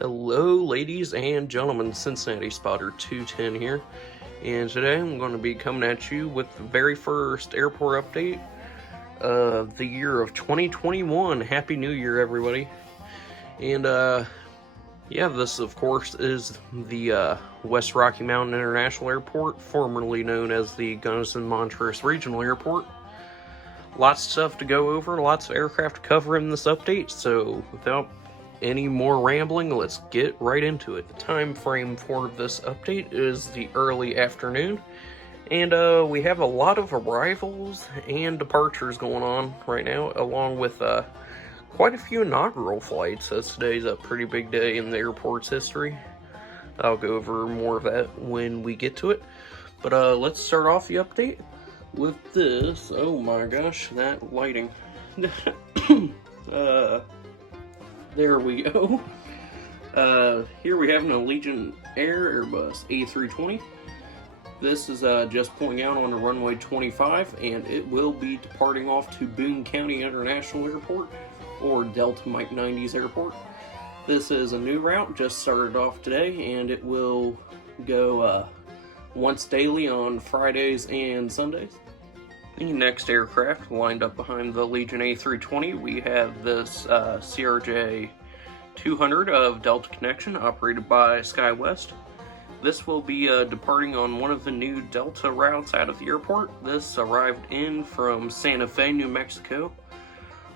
Hello ladies and gentlemen, Cincinnati Spotter 210 here, and today I'm going to be coming at you with the very first airport update of the year of 2021. Happy New Year everybody. And yeah, this of course is the West Rocky Mountain International Airport, formerly known as the Gunnison Montrose Regional Airport. Lots of stuff to go over, lots of aircraft to cover in this update, so without any more rambling, let's get right into it. The time frame for this update is the early afternoon, and we have a lot of arrivals and departures going on right now, along with quite a few inaugural flights, as today's a pretty big day in the airport's history. I'll go over more of that when we get to it, but let's start off the update with this. Oh my gosh, that lighting. There we go. Here we have an Allegiant Airbus A330. This is just pulling out on the runway 25, and it will be departing off to Boone County International Airport, or Delta Mike 90's Airport. This is a new route, just started off today, and it will go once daily on Fridays and Sundays. The next aircraft lined up behind the Allegiant A330, we have this CRJ 200 of Delta Connection, operated by SkyWest. This will be departing on one of the new Delta routes out of the airport. This arrived in from Santa Fe, New Mexico,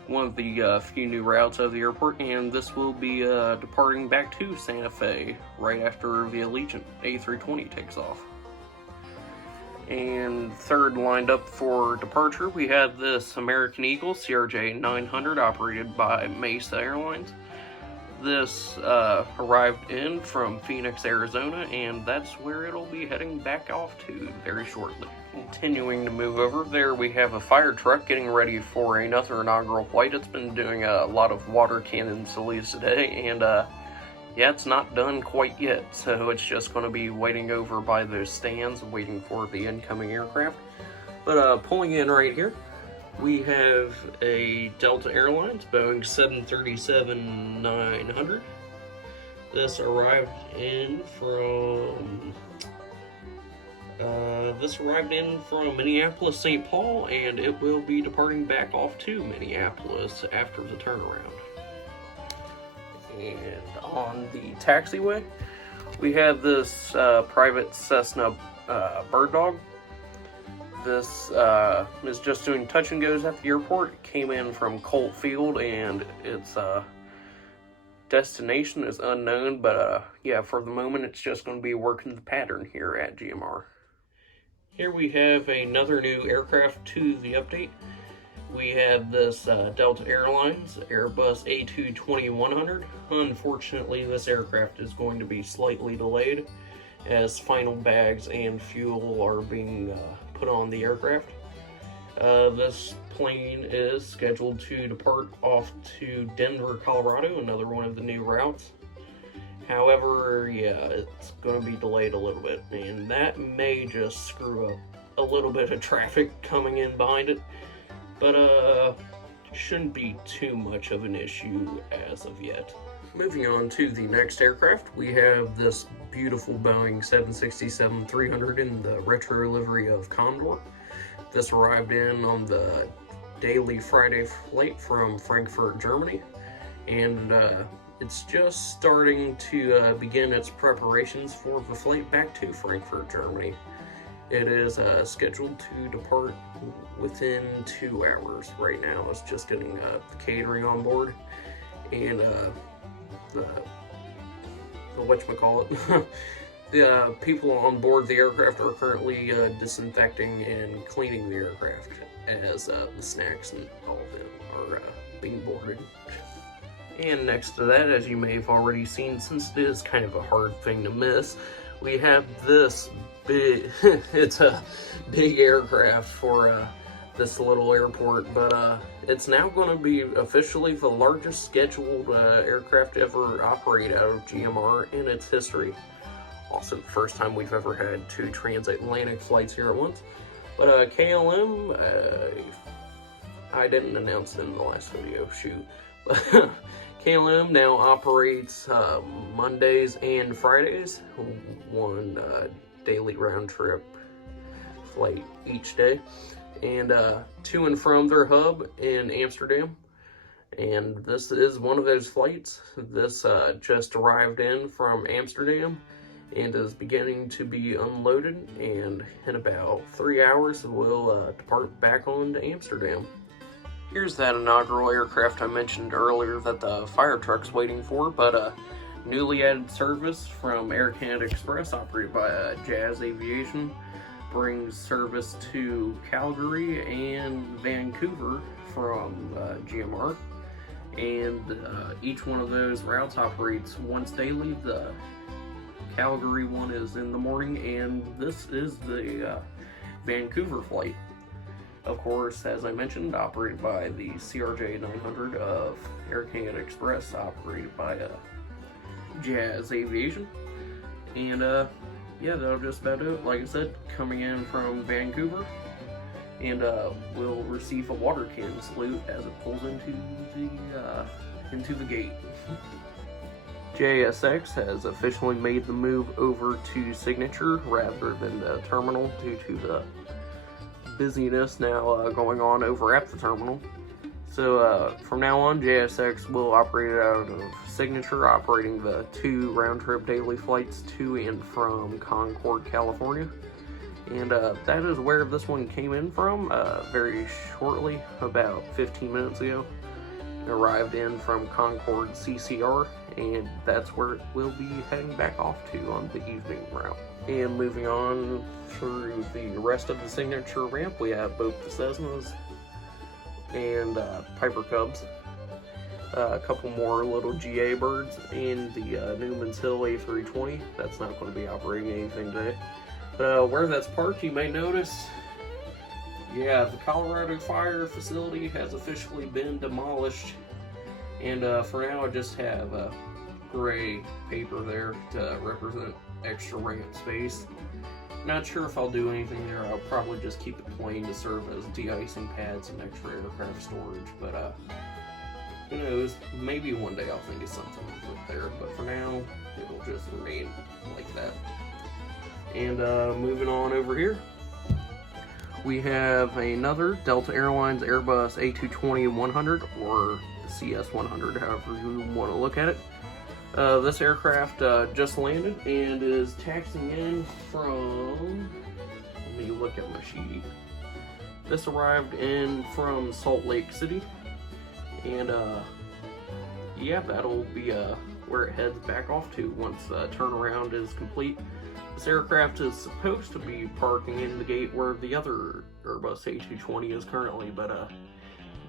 one of the few new routes out of the airport, and this will be departing back to Santa Fe right after the Allegiant A320 takes off. And third lined up for departure, we have this American Eagle CRJ 900 operated by Mesa Airlines. This arrived in from Phoenix, Arizona, and that's where it'll be heading back off to very shortly. Continuing to move over, there we have a fire truck getting ready for another inaugural flight. It's been doing a lot of water cannon salutes today, and yeah, it's not done quite yet, so it's just going to be waiting over by those stands, waiting for the incoming aircraft. But pulling in right here, we have a Delta Airlines Boeing 737-900. This arrived in from Minneapolis, St. Paul, and it will be departing back off to Minneapolis after the turnaround. And on the taxiway, we have this private Cessna Bird Dog. This is just doing touch and goes at the airport. It came in from Colt Field, and its destination is unknown, but yeah, for the moment it's just going to be working the pattern here at GMR. Here we have another new aircraft to the update. We have this Delta Airlines Airbus A330-100. Unfortunately, this aircraft is going to be slightly delayed as final bags and fuel are being put on the aircraft. This plane is scheduled to depart off to Denver, Colorado, another one of the new routes. However, yeah, it's going to be delayed a little bit, and that may just screw up a little bit of traffic coming in behind it. But shouldn't be too much of an issue as of yet. Moving on to the next aircraft, we have this beautiful Boeing 767-300 in the retro livery of Condor. This arrived in on the daily Friday flight from Frankfurt, Germany, and it's just starting to begin its preparations for the flight back to Frankfurt, Germany. It is scheduled to depart within 2 hours right now. It's just getting the catering on board, and the people on board the aircraft are currently disinfecting and cleaning the aircraft as the snacks and all of them are being boarded. And next to that, as you may have already seen, since it is kind of a hard thing to miss, we have this big, it's a big aircraft for this little airport, but it's now going to be officially the largest scheduled aircraft to ever operate out of GMR in its history. Also the first time we've ever had 2 transatlantic flights here at once. But KLM, I didn't announce it in the last video, shoot. KLM now operates Mondays and Fridays, one daily round trip flight each day, and to and from their hub in Amsterdam. And this is one of those flights. This just arrived in from Amsterdam and is beginning to be unloaded, and in about 3 hours will depart back on to Amsterdam. Here's that inaugural aircraft I mentioned earlier that the fire truck's waiting for, but newly added service from Air Canada Express, operated by Jazz Aviation, brings service to Calgary and Vancouver from GMR. And each one of those routes operates once daily. The Calgary one is in the morning, and this is the Vancouver flight. Of course, as I mentioned, operated by the CRJ 900 of Air Canada Express, operated by Jazz Aviation. And yeah, that'll just about do it. Like I said, coming in from Vancouver, and will receive a water cannon salute as it pulls into the gate. JSX has officially made the move over to Signature rather than the terminal due to the busyness now going on over at the terminal. So from now on, JSX will operate out of Signature, operating the 2 round-trip daily flights to and from Concord, California. And that is where this one came in from very shortly, about 15 minutes ago. It arrived in from Concord CCR, and that's where it will be heading back off to on the evening route. And moving on through the rest of the Signature ramp, we have both the Cessnas and Piper Cubs, a couple more little GA birds, and the Newman's Hill A320. That's not going to be operating anything today. Where that's parked, you may notice, yeah, the Colorado Fire facility has officially been demolished, and for now I just have a gray paper there to represent extra ramp space. Not sure if I'll do anything there. I'll probably just keep it plain to serve as de-icing pads and extra aircraft storage, but who knows, maybe one day I'll think of something to put there, but for now it'll just remain like that. And moving on over here, we have another Delta Airlines Airbus A330-100, or CS-100, however you want to look at it. This aircraft just landed and is taxiing in from, let me look at my sheet. This arrived in from Salt Lake City, and yeah, that'll be where it heads back off to once turnaround is complete. This aircraft is supposed to be parking in the gate where the other Airbus A320 is currently, but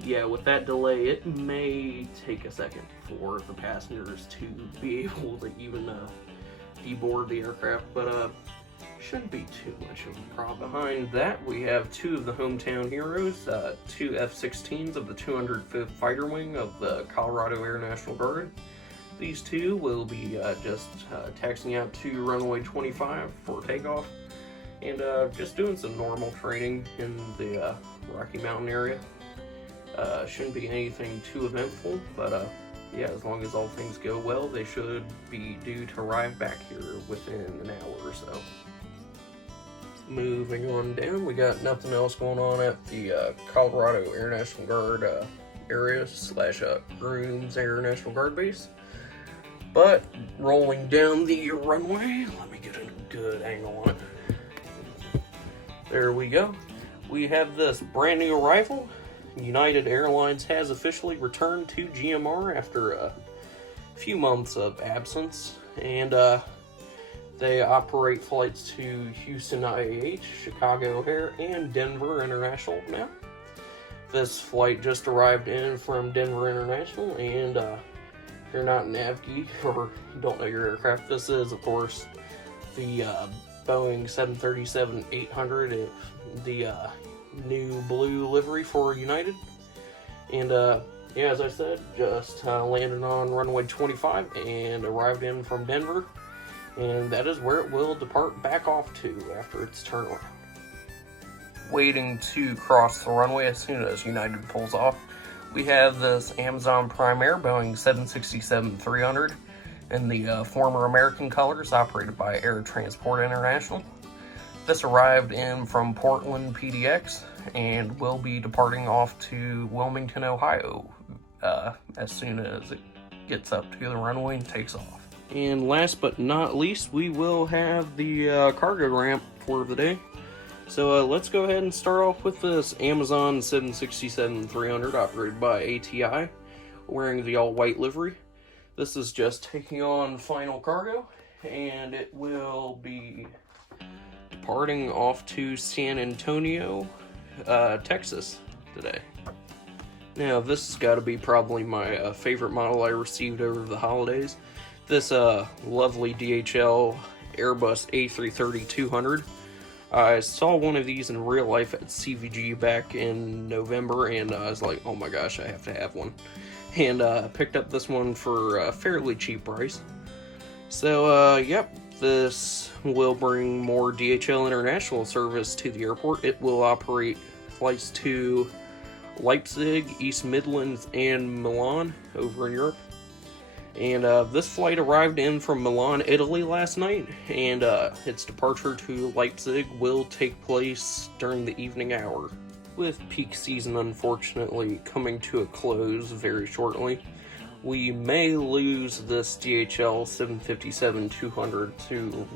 yeah, with that delay, it may take a second for the passengers to be able to even deboard the aircraft, but shouldn't be too much of a problem. Behind that, we have 2 of the hometown heroes, 2 F-16s of the 205th Fighter Wing of the Colorado Air National Guard. These 2 will be just taxiing out to runway 25 for takeoff, and just doing some normal training in the Rocky Mountain area. Shouldn't be anything too eventful, but yeah, as long as all things go well, they should be due to arrive back here within an hour or so. Moving on down, we got nothing else going on at the Colorado Air National Guard area / Grooms Air National Guard Base. But rolling down the runway, let me get a good angle on it. There we go. We have this brand new arrival. United Airlines has officially returned to GMR after a few months of absence, and they operate flights to Houston IAH, Chicago O'Hare, and Denver International now. This flight just arrived in from Denver International, and if you're not an av geek or you don't know your aircraft, this is, of course, the Boeing 737-800, the new blue livery for United. And yeah, as I said, just landed on runway 25 and arrived in from Denver, and that is where it will depart back off to after its turnaround. Waiting to cross the runway as soon as United pulls off, We have this Amazon Prime Air Boeing 767-300 in the former American colors, operated by Air Transport International. This arrived in from Portland PDX and will be departing off to Wilmington, Ohio as soon as it gets up to the runway and takes off. And last but not least, we will have the cargo ramp for the day. So let's go ahead and start off with this Amazon 767-300 operated by ATI, wearing the all-white livery. This is just taking on final cargo, and it will be departing off to San Antonio, Texas today. Now, this has got to be probably my favorite model I received over the holidays. This lovely Dhl Airbus A330-200. I saw one of these in real life at CVG back in November, and I was like, oh my gosh, I have to have one. And picked up this one for a fairly cheap price. So, yep, this will bring more DHL international service to the airport. It will operate flights to Leipzig, East Midlands, and Milan over in Europe. And this flight arrived in from Milan, Italy last night, and its departure to Leipzig will take place during the evening hour. With peak season unfortunately coming to a close very shortly, we may lose this DHL 757-200 to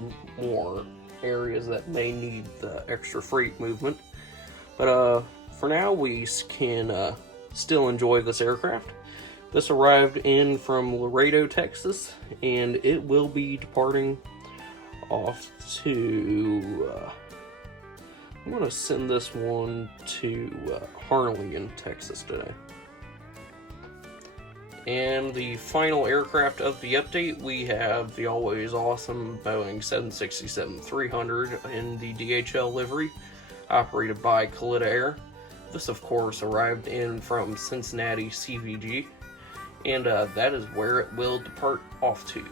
more areas that may need the extra freight movement. But for now, we can still enjoy this aircraft. This arrived in from Laredo, Texas, and it will be departing off to, I'm going to send this one to Harlingen, Texas today. And the final aircraft of the update, we have the always awesome Boeing 767-300 in the DHL livery, operated by Kalitta Air. This, of course, arrived in from Cincinnati CVG. And that is where it will depart off to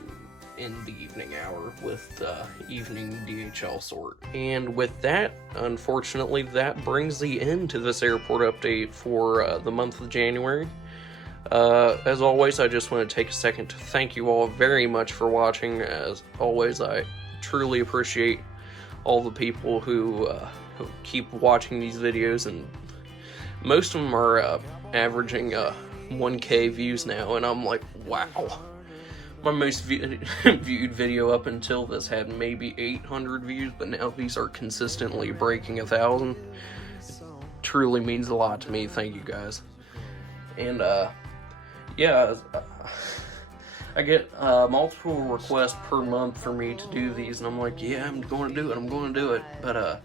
in the evening hour with evening DHL sort. And with that, unfortunately, that brings the end to this airport update for the month of January. As always, I just want to take a second to thank you all very much for watching. As always, I truly appreciate all the people who keep watching these videos, and most of them are averaging 1K views now, and I'm like, wow. My most viewed video up until this had maybe 800 views, but now these are consistently breaking 1,000. It truly means a lot to me. Thank you guys. And yeah, I get multiple requests per month for me to do these, and I'm like, yeah, I'm going to do it, but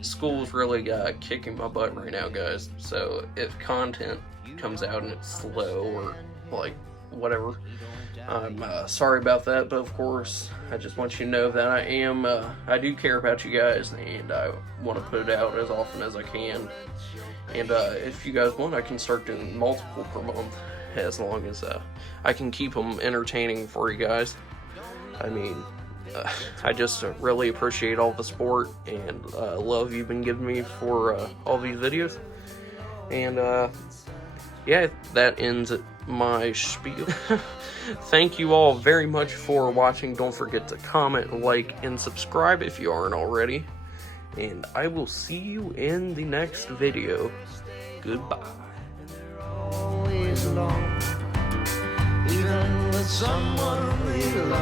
school's really kicking my butt right now, guys. So if content comes out and it's slow or like whatever, I'm sorry about that, but of course I just want you to know that I do care about you guys, and I want to put it out as often as I can. And if you guys want, I can start doing multiple per month, as long as I can keep them entertaining for you guys. I mean, I just really appreciate all the support and love you've been giving me for all these videos. And yeah, that ends my spiel. Thank you all very much for watching. Don't forget to comment, like, and subscribe if you aren't already. And I will see you in the next video. Goodbye. Even with someone we love.